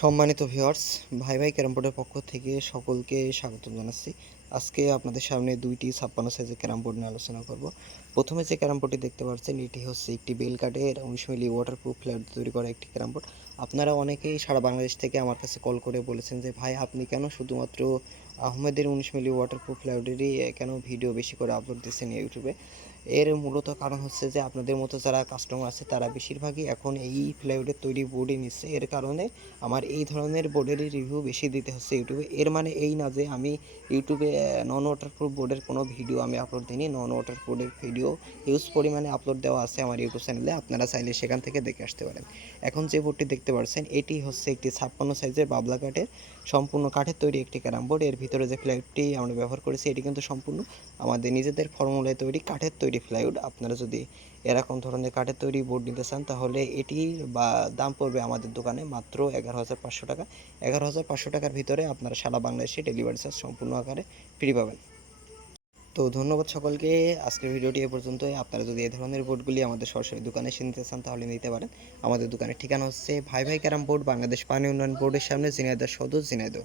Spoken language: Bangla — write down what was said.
সম্মানিত ভিউয়ার্স ভাই ভাই ক্যারাম বোর্ডের পক্ষ থেকে সকলকে স্বাগত জানাচ্ছি। আজকে আপনাদের সামনে দুইটি ছাপ্পান্ন সাইজের ক্যারাম বোর্ড নিয়ে আলোচনা করব। প্রথমে যে ক্যারাম বোর্ডটি দেখতে পাচ্ছেন, এটি হচ্ছে একটি বেল কাঠের উনিশ মিলি ওয়াটারপ্রুফ ফ্ল্যাট তৈরি করা একটি ক্যারাম বোর্ড। আপনারা অনেকেই সারা বাংলাদেশ থেকে আমার কাছে কল করে বলেছেন যে, ভাই, আপনি কেন শুধুমাত্র আহমেদের উনিশ মিলি ওয়াটারপ্রুফ ফ্ল্যাটেরই কেন ভিডিও বেশি করে আপলোড দিচ্ছেন ইউটিউবে? এর মূলত কারণ হচ্ছে যে, আপনাদের মতো যারা কাস্টমার আছে, তারা বেশিরভাগই এখন এই প্লাইউডের তৈরি বোর্ডই নিচ্ছে। এর কারণে আমার এই ধরনের বোর্ডেরই রিভিউ বেশি দিতে হচ্ছে ইউটিউবে। এর মানে এই না যে, আমি ইউটিউবে নন ওয়াটারপ্রুফ বোর্ডের কোনো ভিডিও আমি আপলোড দিইনি। নন ওয়াটার ওয়াটারপ্রুফের ভিডিও হিউজ পরিমাণে আপলোড দেওয়া আছে আমার ইউটিউব চ্যানেলে আপনারা চাইলে সেখান থেকে দেখে আসতে পারেন। এখন যে বোর্ডটি দেখতে পাচ্ছেন এটি হচ্ছে একটি ছাপ্পান্ন সাইজের বাবলা কাঠের সম্পূর্ণ কাঠের তৈরি একটি ক্যারাম বোর্ড এর ভিতরে যে ফ্লাইউডটি আমরা ব্যবহার করেছি, এটি কিন্তু সম্পূর্ণ আমাদের নিজেদের ফর্মুলায় তৈরি কাঠের তৈরি ফ্লাইউড আপনারা যদি এরকম ধরনের কাঠের তৈরি বোর্ড নিতে চান, তাহলে এটির বা দাম পড়বে আমাদের দোকানে মাত্র এগারো হাজার পাঁচশো টাকা। এগারো হাজার পাঁচশো টাকার ভিতরে আপনারা সারা বাংলাদেশে ডেলিভারি চার্জ সম্পূর্ণ আকারে ফ্রি পাবেন। তো ধন্যবাদ সকলকে, আজকের ভিডিওটি এ পর্যন্তই। আপনারা যদি এই ধরনের বোর্ডগুলি আমাদের সরাসরি দোকানে এসে নিতে চান, তাহলে নিতে পারেন। আমাদের দোকানের ঠিকানা হচ্ছে ভাই ভাই ক্যারাম বোর্ড, বাংলাদেশ পানি উন্নয়ন বোর্ডের সামনে ঝিনাইদহ সদর, ঝিনাইদহ।